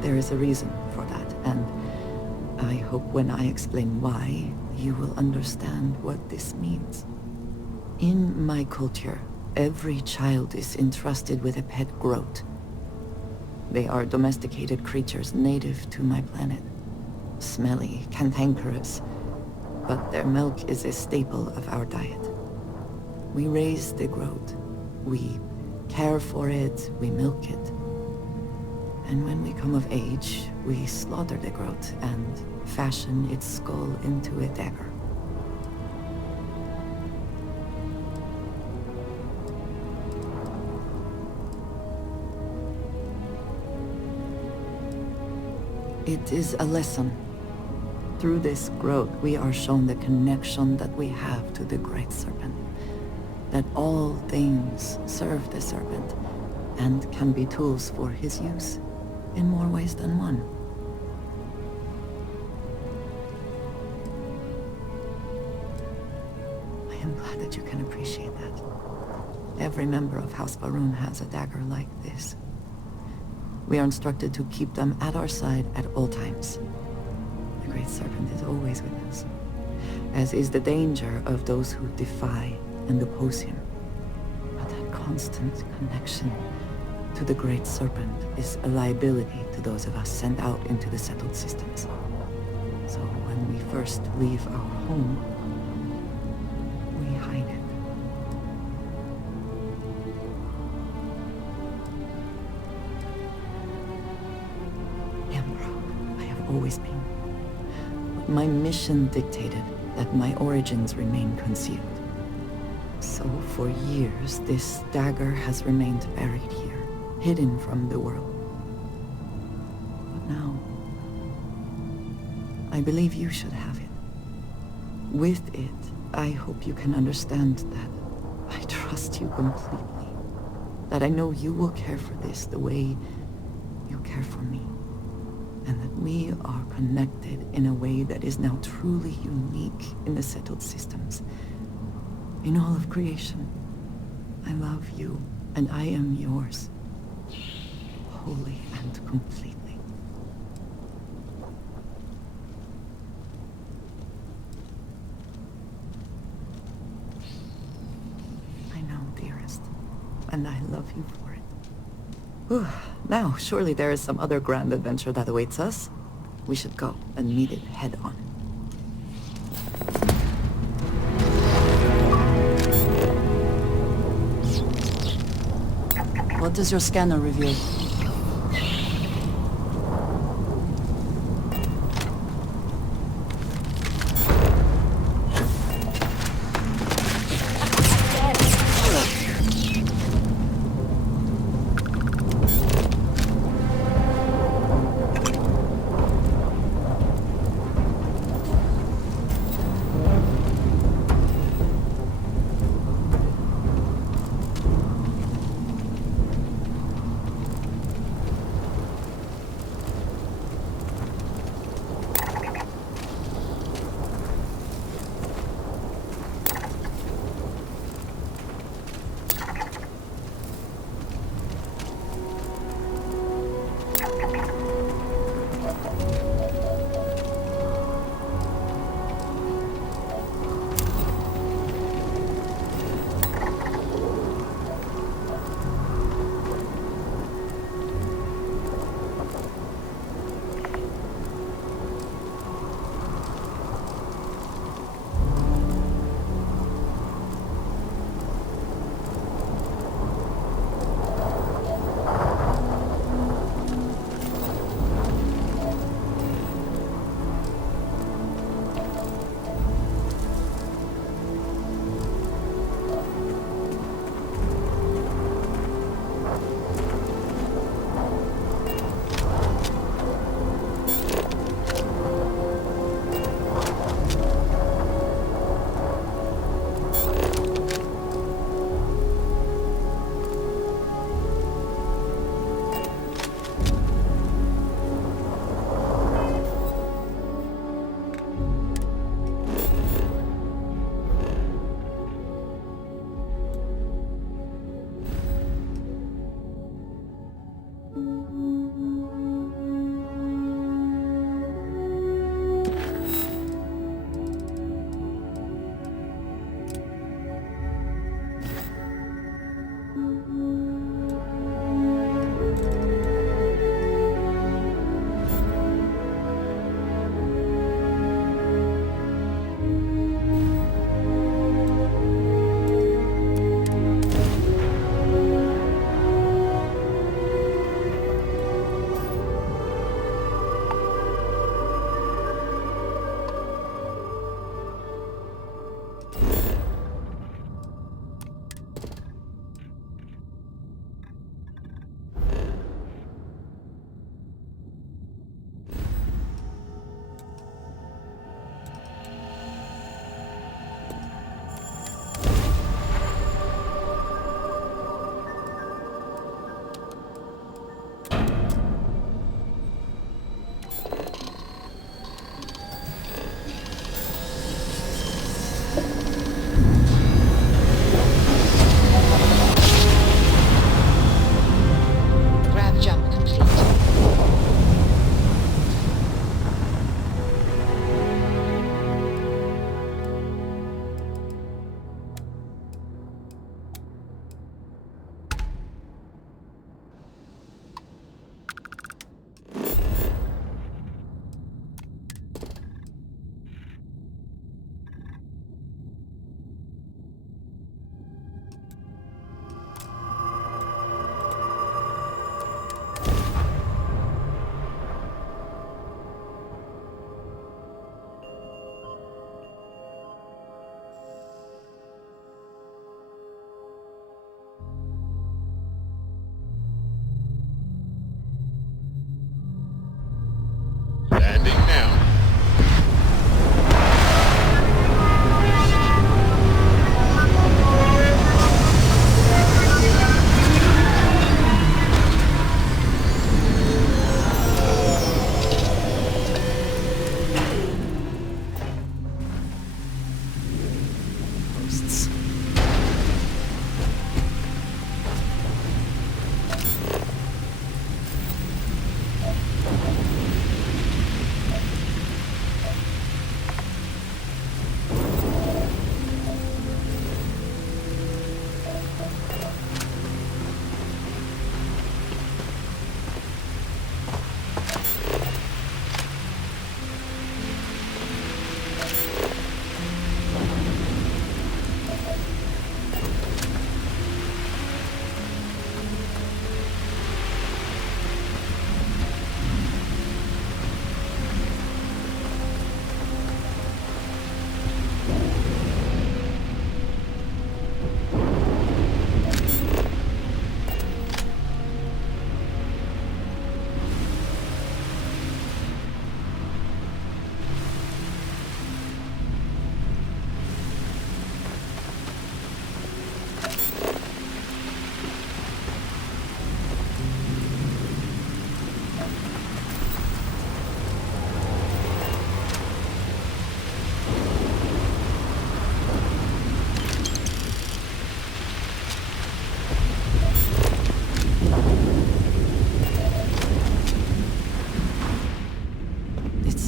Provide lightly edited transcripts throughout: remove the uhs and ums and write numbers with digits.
There is a reason for that, and I hope when I explain why, you will understand what this means. In my culture, every child is entrusted with a pet groat. They are domesticated creatures native to my planet. Smelly, cantankerous, but their milk is a staple of our diet. We raise the groat. We care for it, we milk it. And when we come of age, we slaughter the groat and fashion its skull into a dagger. It is a lesson. Through this groat, we are shown the connection that we have to the Great Serpent. That all things serve the Serpent, and can be tools for his use, in more ways than one. I am glad that you can appreciate that. Every member of House Varun has a dagger like this. We are instructed to keep them at our side at all times. The Great Serpent is always with us, as is the danger of those who defy and oppose him. But that constant connection to the Great Serpent is a liability to those of us sent out into the settled systems. So when we first leave our home, we hide it. Emperor, I have always been. But my mission dictated that my origins remain concealed. So for years, this dagger has remained buried here, hidden from the world. But now, I believe you should have it. With it, I hope you can understand that I trust you completely. That I know you will care for this the way you care for me. And that we are connected in a way that is now truly unique in the settled systems. In all of creation, I love you, and I am yours. Wholly and completely. I know, dearest, and I love you for it. Whew. Now, surely there is some other grand adventure that awaits us. We should go and meet it head on. What does your scanner reveal?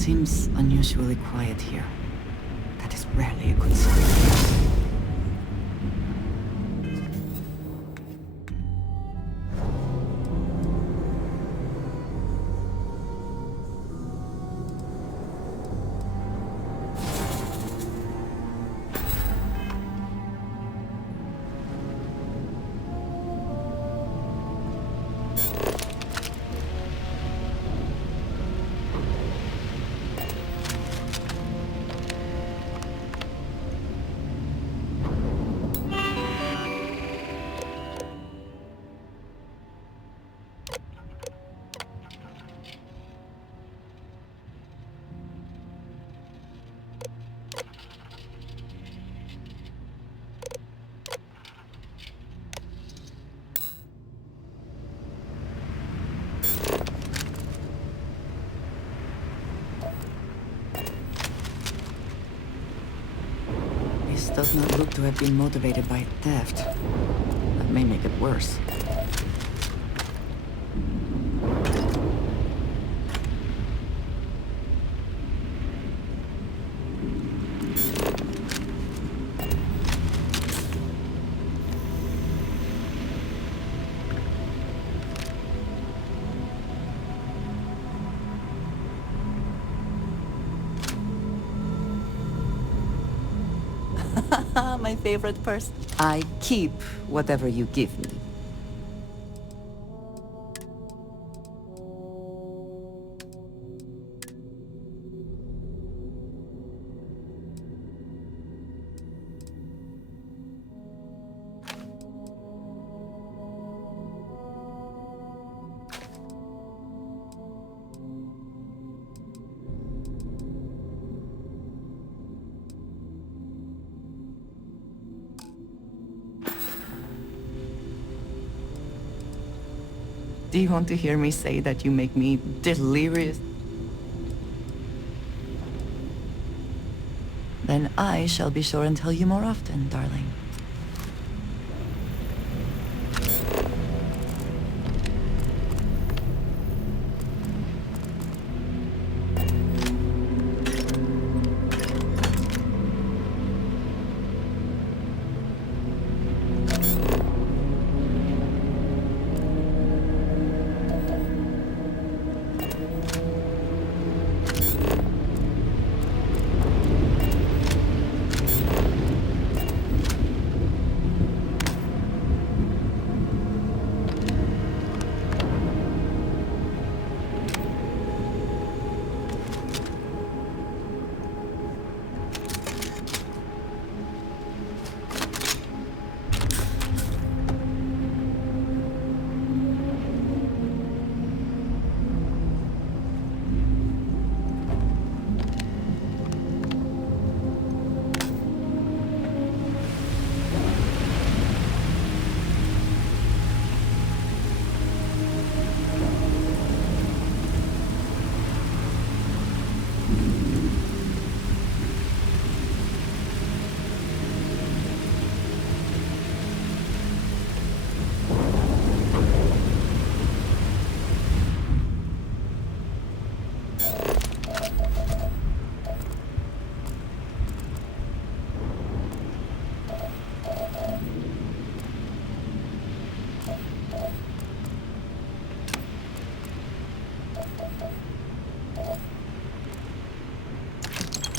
seems unusually quiet here. That is rarely a good sign. This does not look to have been motivated by theft. That may make it worse. My favorite person. I keep whatever you give me. Do you want to hear me say that you make me delirious? Then I shall be sure and tell you more often, darling.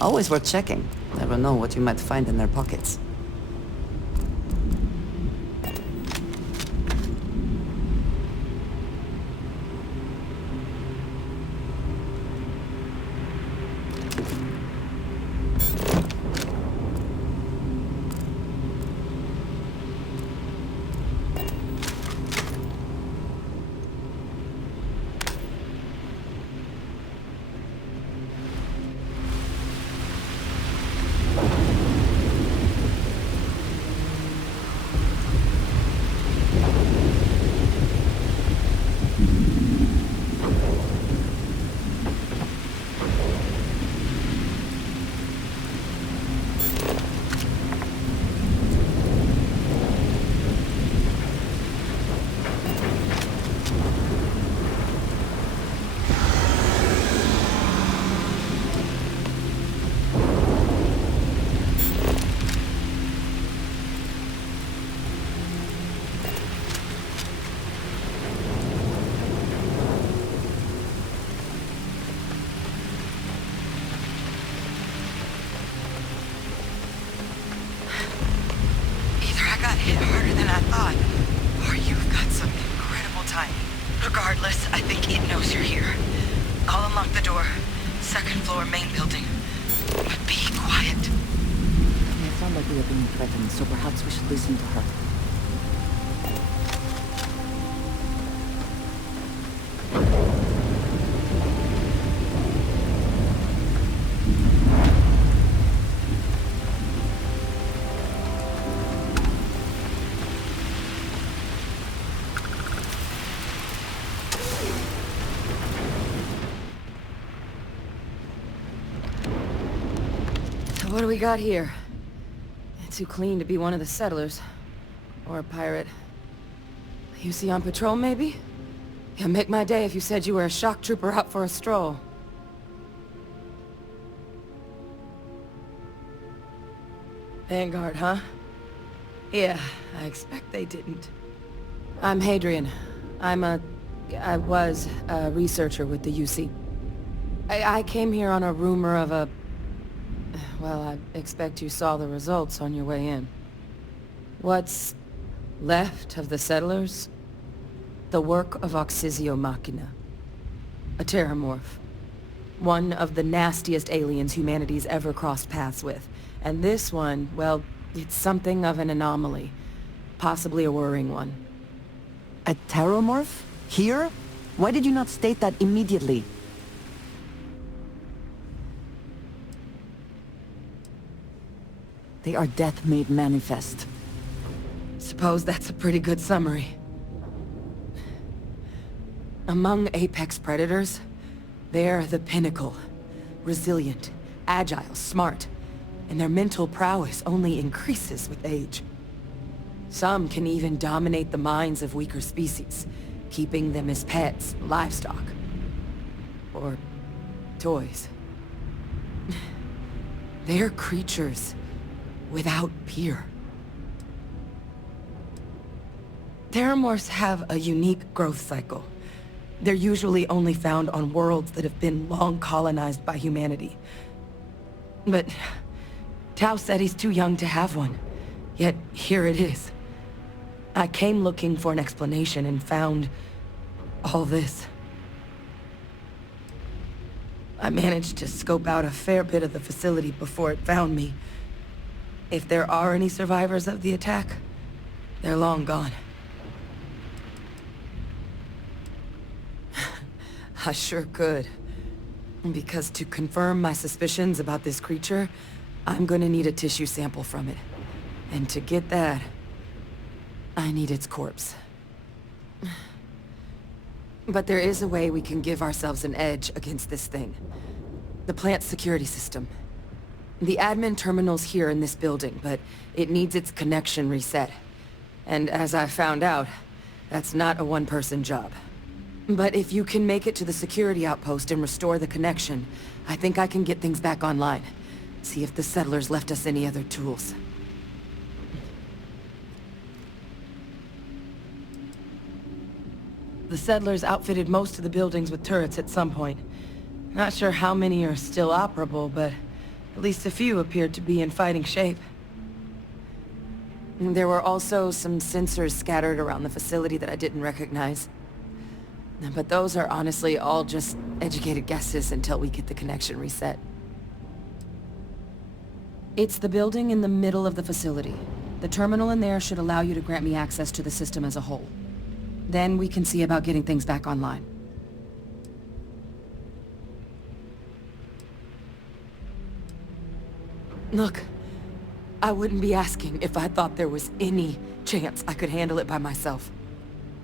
Always worth checking. Never know what you might find in their pockets. knows you're here. I'll unlock the door. Second floor, main building. But be quiet. It sounds like we are being threatened, so perhaps we should listen to her. What do we got here? Too clean to be one of the settlers. Or a pirate. You see on patrol, maybe? Yeah, make my day if you said you were a shock trooper out for a stroll. Vanguard, huh? Yeah, I expect they didn't. I'm Hadrian. I was a researcher with the UC. I came here on a rumor of a... Well, I expect you saw the results on your way in. What's left of the settlers? The work of Oxysio Machina. A terramorph. One of the nastiest aliens humanity's ever crossed paths with. And this one, well, it's something of an anomaly. Possibly a worrying one. A terramorph? Here? Why did you not state that immediately? They are death made manifest. Suppose that's a pretty good summary. Among apex predators, they're the pinnacle. Resilient, agile, smart, and their mental prowess only increases with age. Some can even dominate the minds of weaker species, keeping them as pets, livestock, or toys. They're creatures without peer. Terramorphs have a unique growth cycle. They're usually only found on worlds that have been long colonized by humanity. But Tao said he's too young to have one. Yet here it is. I came looking for an explanation and found all this. I managed to scope out a fair bit of the facility before it found me. If there are any survivors of the attack, they're long gone. I sure could. Because to confirm my suspicions about this creature, I'm gonna need a tissue sample from it. And to get that, I need its corpse. But there is a way we can give ourselves an edge against this thing. The plant's security system. The admin terminal's here in this building, but it needs its connection reset. And as I found out, that's not a one-person job. But if you can make it to the security outpost and restore the connection, I think I can get things back online. See if the settlers left us any other tools. The settlers outfitted most of the buildings with turrets at some point. Not sure how many are still operable, but at least a few appeared to be in fighting shape. There were also some sensors scattered around the facility that I didn't recognize. But those are honestly all just educated guesses until we get the connection reset. It's the building in the middle of the facility. The terminal in there should allow you to grant me access to the system as a whole. Then we can see about getting things back online. Look, I wouldn't be asking if I thought there was any chance I could handle it by myself.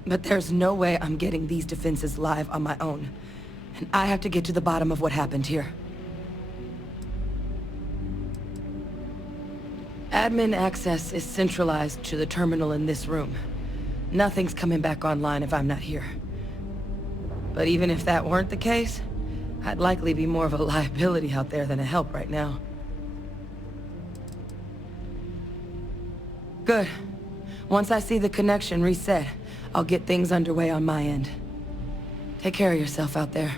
But there's no way I'm getting these defenses live on my own. And I have to get to the bottom of what happened here. Admin access is centralized to the terminal in this room. Nothing's coming back online if I'm not here. But even if that weren't the case, I'd likely be more of a liability out there than a help right now. Good. Once I see the connection reset, I'll get things underway on my end. Take care of yourself out there.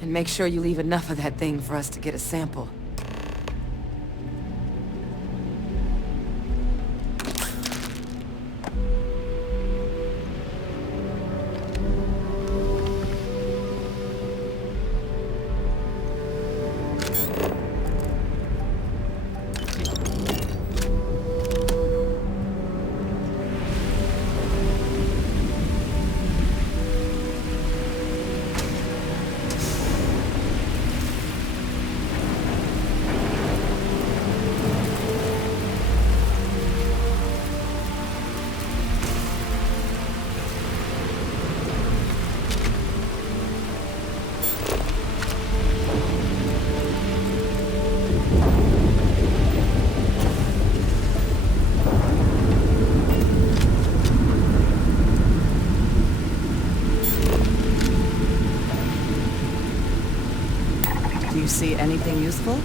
And make sure you leave enough of that thing for us to get a sample. Do you see anything useful?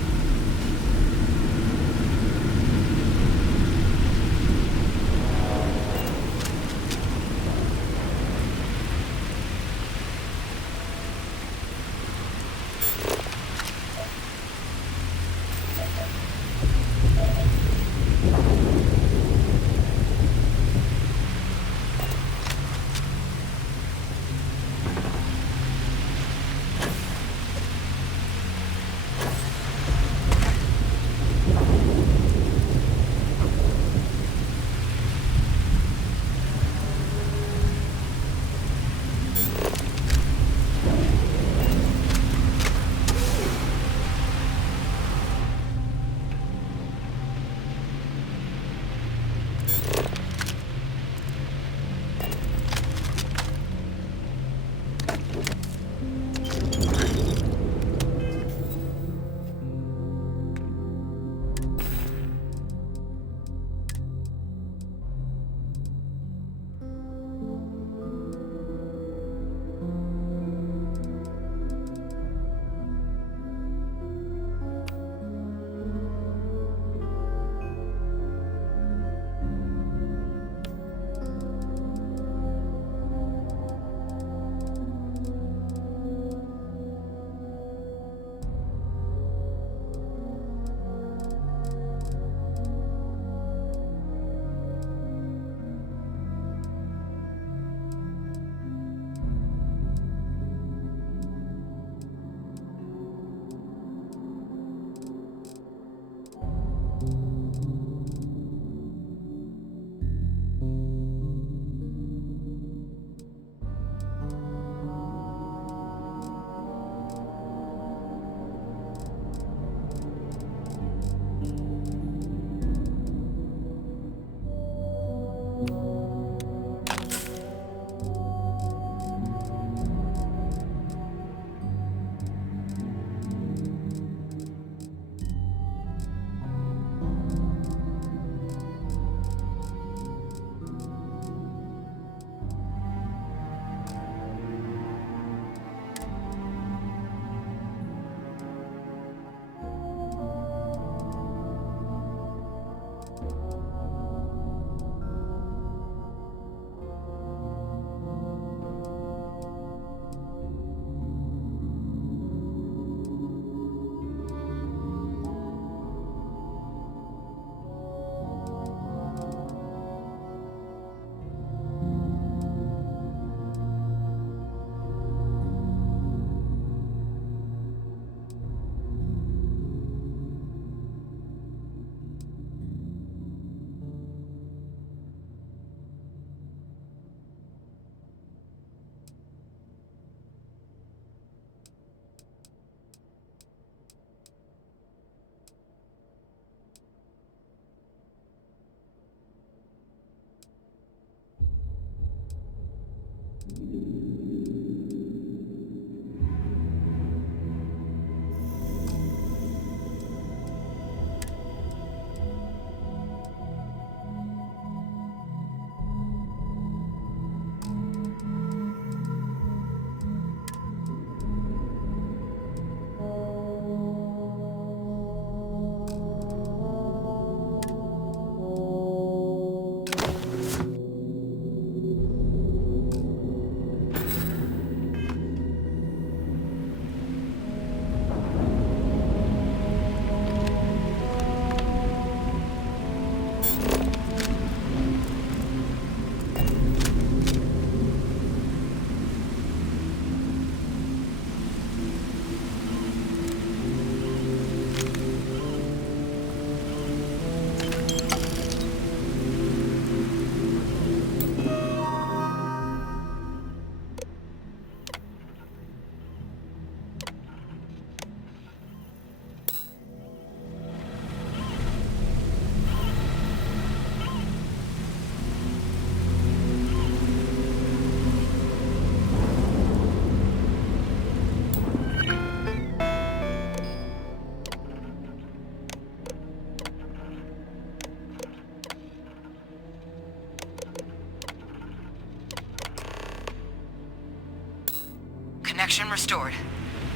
Connection restored.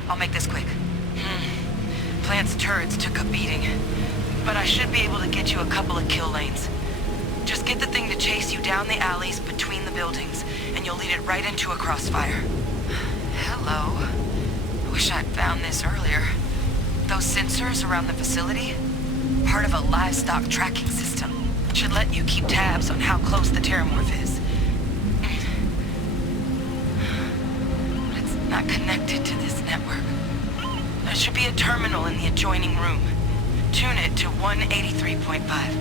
I'll make this quick. Plant's turrets took a beating, but I should be able to get you a couple of kill lanes. Just get the thing to chase you down the alleys between the buildings, and you'll lead it right into a crossfire. Hello. I wish I'd found this earlier. Those sensors around the facility? Part of a livestock tracking system. Should let you keep tabs on how close the terramorph is. But it's not connected to this network. There should be a terminal in the adjoining room. Tune it to 183.5.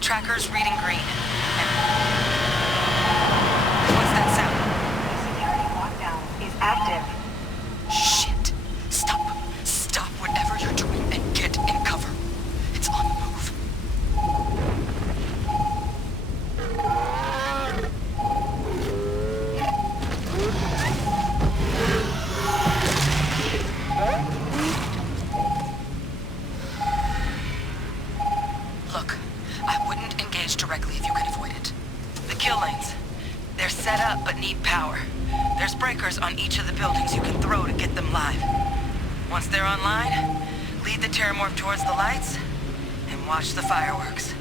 Tracker's reading green. What's that sound? Security lockdown is active. Shit. Stop. Stop whatever you're doing and get in cover. It's on the move. Look, I wouldn't engage directly if you can avoid it. The kill lanes. They're set up but need power. There's breakers on each of the buildings you can throw to get them live. Once they're online, lead the terramorph towards the lights and watch the fireworks.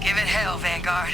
Give it hell, Vanguard.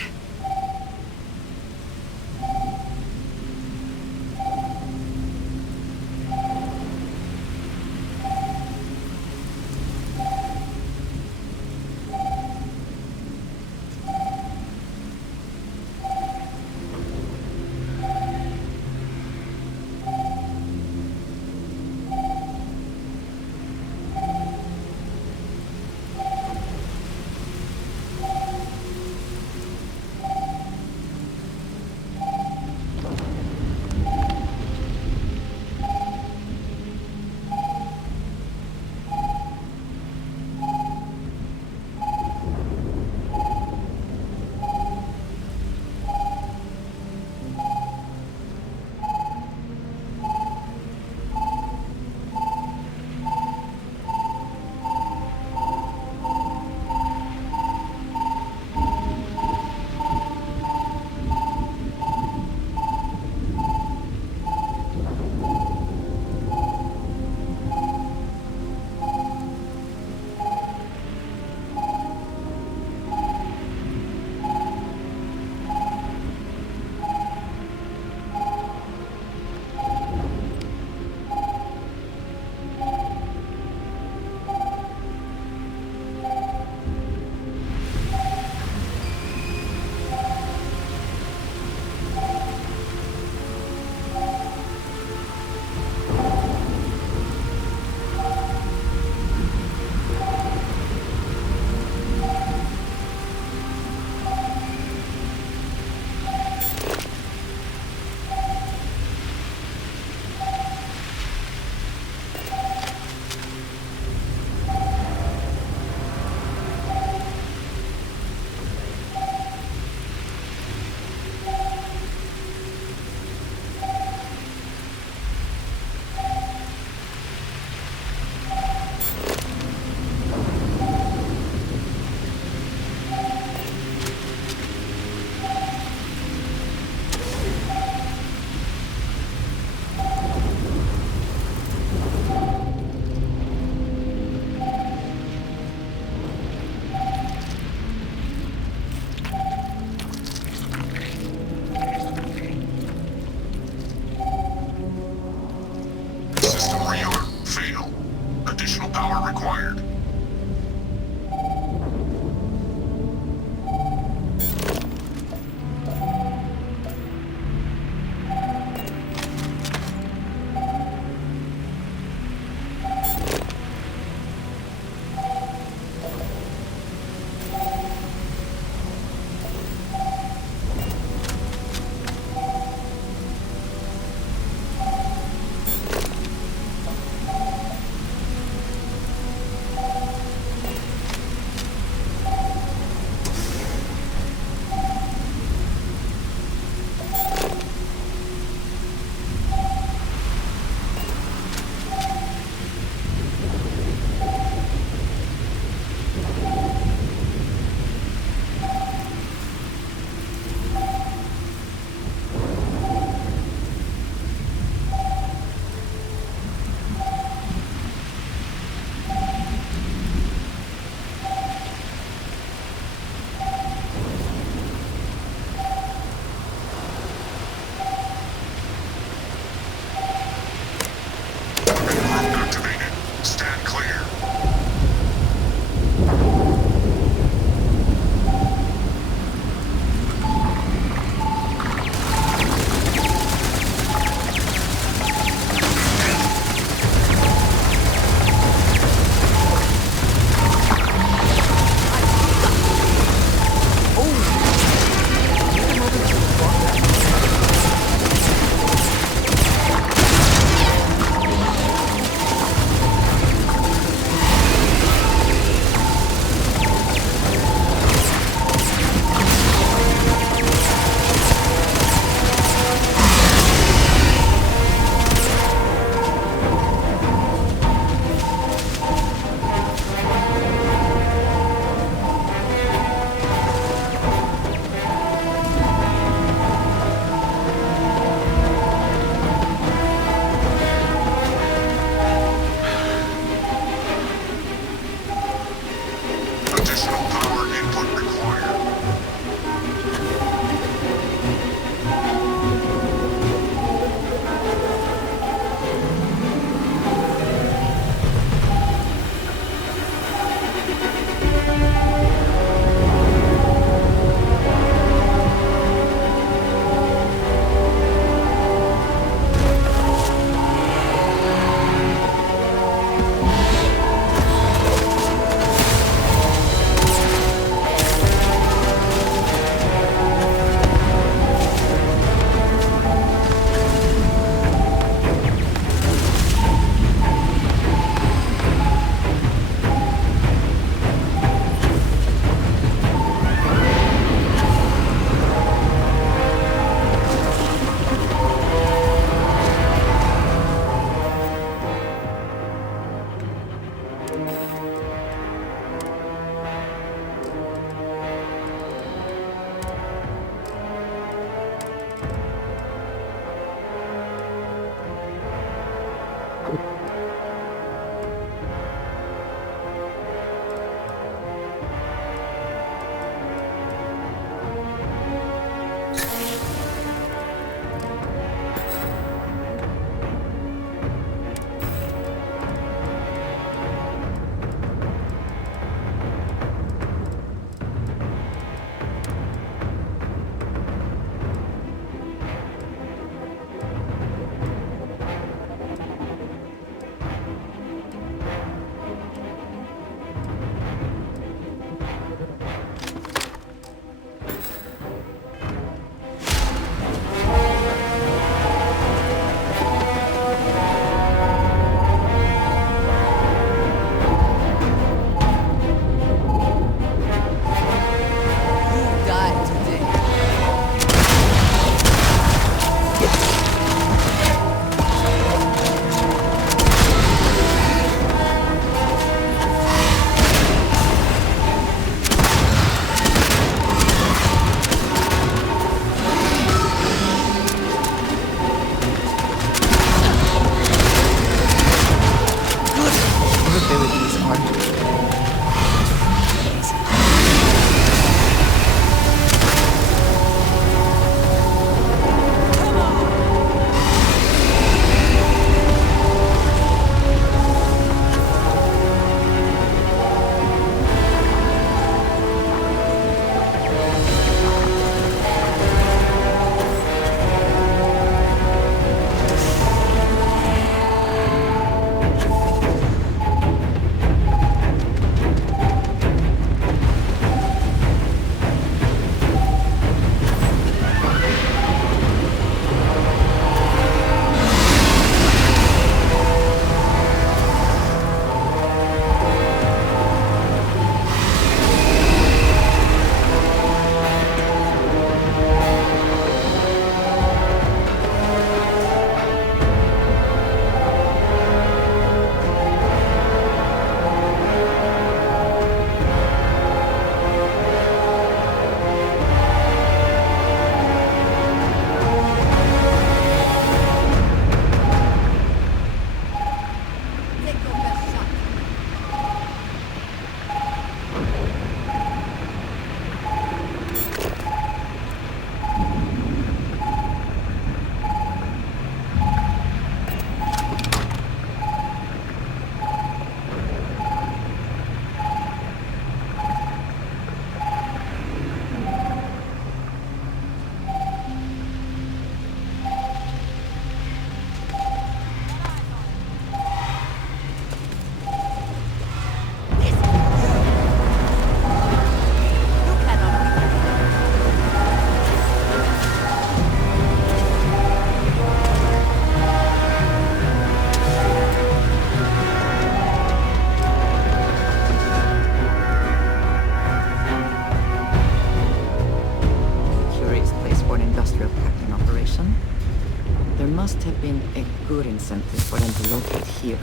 must have been a good incentive for them to locate here.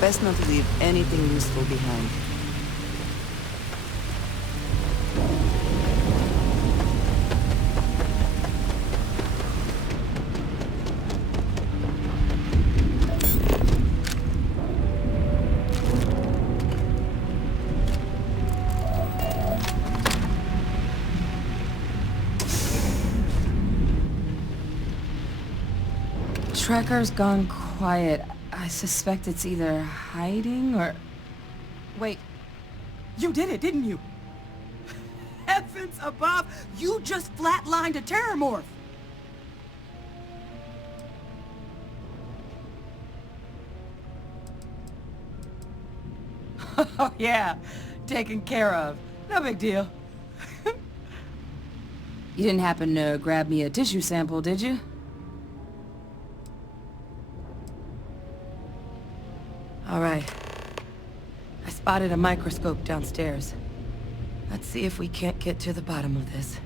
Best not to leave anything useful behind. Tracker's gone quiet. I suspect it's either hiding or... Wait. You did it, didn't you? Heavens above! You just flatlined a terrormorph! Oh, yeah. Taken care of. No big deal. You didn't happen to grab me a tissue sample, did you? All right. I spotted a microscope downstairs. Let's see if we can't get to the bottom of this.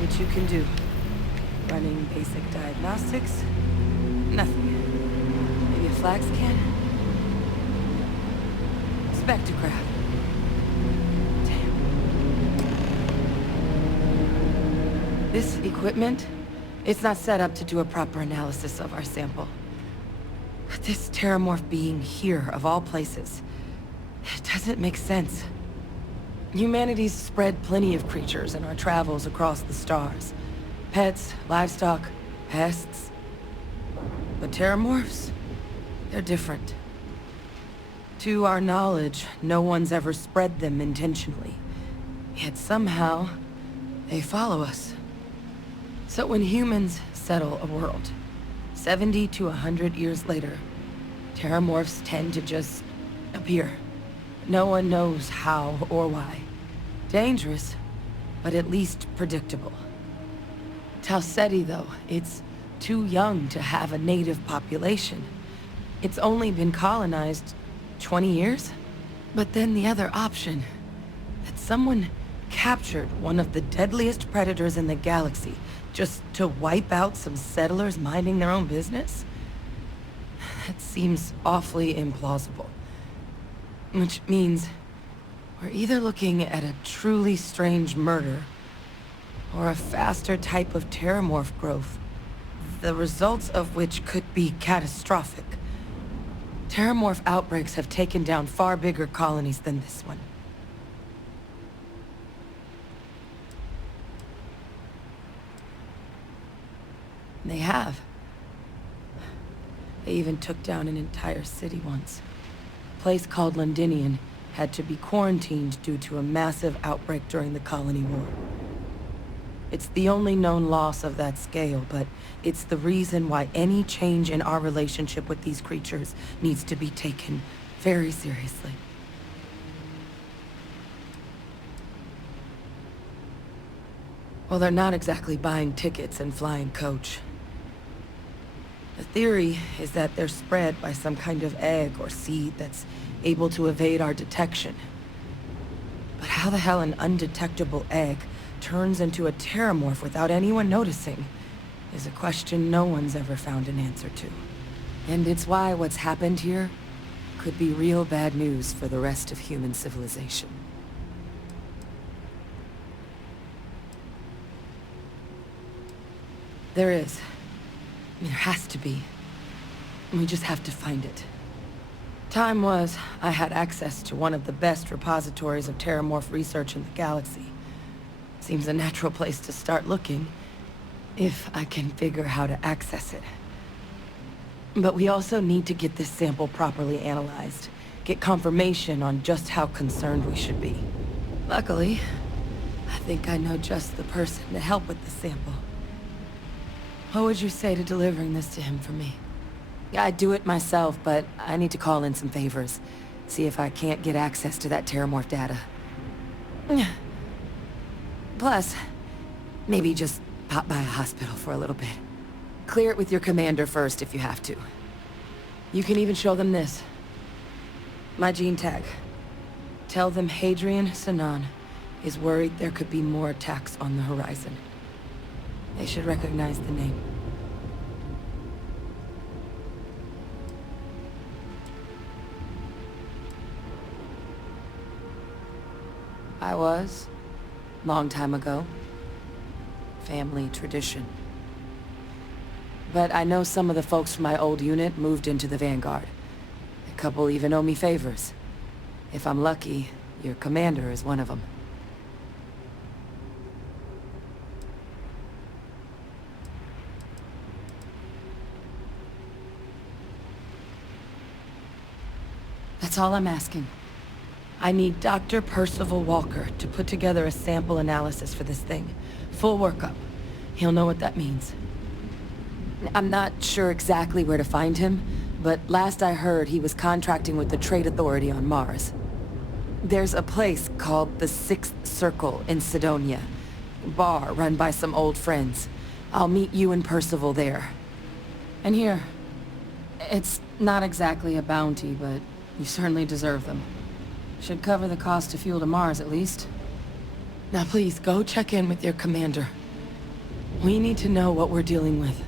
What you can do. Running basic diagnostics. Nothing. Maybe a flax can? Spectrograph. Damn. This equipment, it's not set up to do a proper analysis of our sample. But this terramorph being here, of all places, it doesn't make sense. Humanity's spread plenty of creatures in our travels across the stars. Pets, livestock, pests. But terramorphs? They're different. To our knowledge, no one's ever spread them intentionally. Yet somehow, they follow us. So when humans settle a world, 70 to 100 years later, terramorphs tend to just appear. No one knows how or why. Dangerous, but at least predictable. Talseti, though, it's too young to have a native population. It's only been colonized 20 years? But then the other option, that someone captured one of the deadliest predators in the galaxy just to wipe out some settlers minding their own business? That seems awfully implausible. Which means we're either looking at a truly strange murder or a faster type of terramorph growth, the results of which could be catastrophic. Terramorph outbreaks have taken down far bigger colonies than this one. They have. They even took down an entire city once. A place called Londinian had to be quarantined due to a massive outbreak during the Colony War. It's the only known loss of that scale, but it's the reason why any change in our relationship with these creatures needs to be taken very seriously. Well, they're not exactly buying tickets and flying coach. The theory is that they're spread by some kind of egg or seed that's able to evade our detection. But how the hell an undetectable egg turns into a terramorph without anyone noticing is a question no one's ever found an answer to. And it's why what's happened here could be real bad news for the rest of human civilization. There is. There has to be. We just have to find it. Time was, I had access to one of the best repositories of terramorph research in the galaxy. Seems a natural place to start looking, if I can figure how to access it. But we also need to get this sample properly analyzed. Get confirmation on just how concerned we should be. Luckily, I think I know just the person to help with the sample. What would you say to delivering this to him for me? I'd do it myself, but I need to call in some favors. See if I can't get access to that Terramorph data. Plus, maybe just pop by a hospital for a little bit. Clear it with your commander first if you have to. You can even show them this. My gene tag. Tell them Hadrian Sanan is worried there could be more attacks on the horizon. They should recognize the name. I was, long time ago. Family tradition. But I know some of the folks from my old unit moved into the Vanguard. A couple even owe me favors. If I'm lucky, your commander is one of them. That's all I'm asking. I need Dr. Percival Walker to put together a sample analysis for this thing. Full workup. He'll know what that means. I'm not sure exactly where to find him, but last I heard he was contracting with the Trade Authority on Mars. There's a place called the Sixth Circle in Sidonia. Bar run by some old friends. I'll meet you and Percival there. And here. It's not exactly a bounty, but you certainly deserve them. Should cover the cost to fuel to Mars, at least. Now please, go check in with your commander. We need to know what we're dealing with.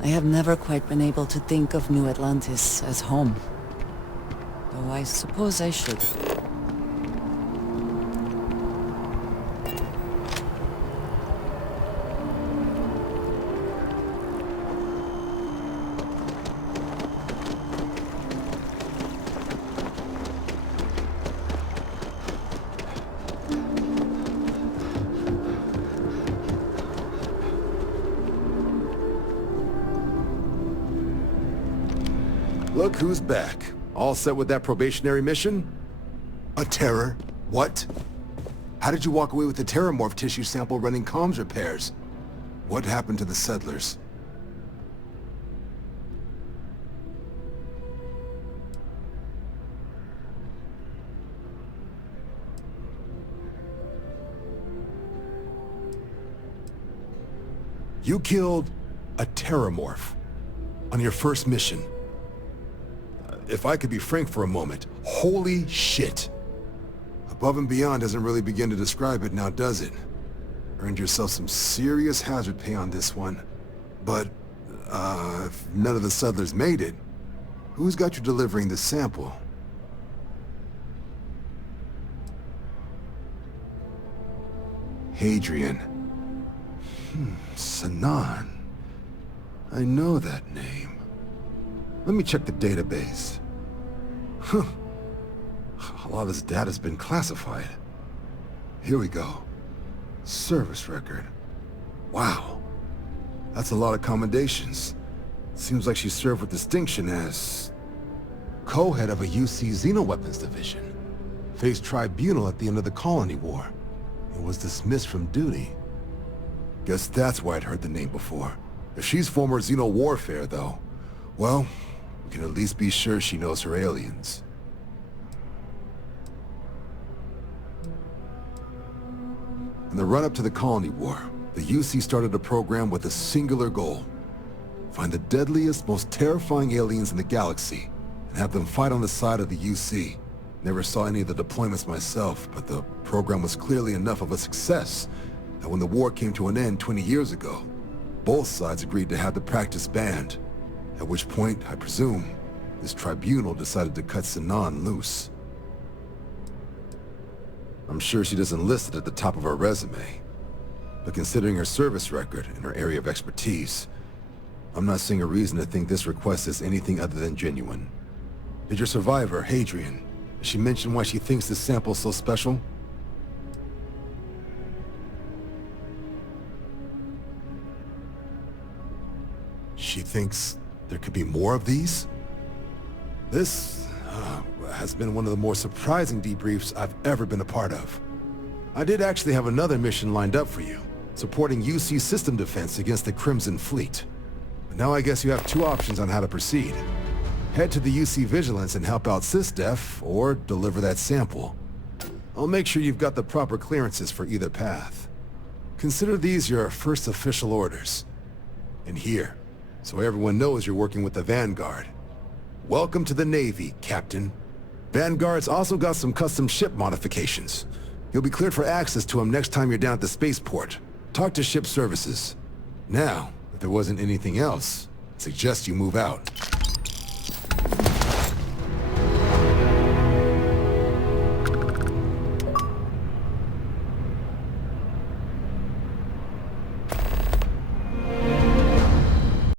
I have never quite been able to think of New Atlantis as home. Though I suppose I should. Look who's back. All set with that probationary mission? A terror? What? How did you walk away with the Terramorph tissue sample running comms repairs? What happened to the settlers? You killed a Terramorph on your first mission. If I could be frank for a moment, holy shit. Above and beyond doesn't really begin to describe it now, does it? Earned yourself some serious hazard pay on this one. But, if none of the settlers made it, who's got you delivering the sample? Hadrian. Sanan. I know that name. Let me check the database. Huh. A lot of this data's been classified. Here we go. Service record. Wow. That's a lot of commendations. Seems like she served with distinction as co-head of a UC Xenoweapons division. Faced tribunal at the end of the Colony War. And was dismissed from duty. Guess that's why I'd heard the name before. If she's former Xeno warfare, though, well, we can at least be sure she knows her aliens. In the run-up to the Colony War, the UC started a program with a singular goal. Find the deadliest, most terrifying aliens in the galaxy, and have them fight on the side of the UC. Never saw any of the deployments myself, but the program was clearly enough of a success that when the war came to an end 20 years ago, both sides agreed to have the practice banned. At which point, I presume, this tribunal decided to cut Sanan loose. I'm sure she doesn't list it at the top of her resume, but considering her service record and her area of expertise, I'm not seeing a reason to think this request is anything other than genuine. Did your survivor, Hadrian, did she mention why she thinks this sample's so special? She thinks there could be more of these? This has been one of the more surprising debriefs I've ever been a part of. I did actually have another mission lined up for you, supporting UC system defense against the Crimson Fleet. But now I guess you have two options on how to proceed. Head to the UC Vigilance and help out SysDef, or deliver that sample. I'll make sure you've got the proper clearances for either path. Consider these your first official orders. And here, so everyone knows you're working with the Vanguard. Welcome to the Navy, Captain. Vanguard's also got some custom ship modifications. You'll be cleared for access to them next time you're down at the spaceport. Talk to ship services. Now, if there wasn't anything else, I suggest you move out.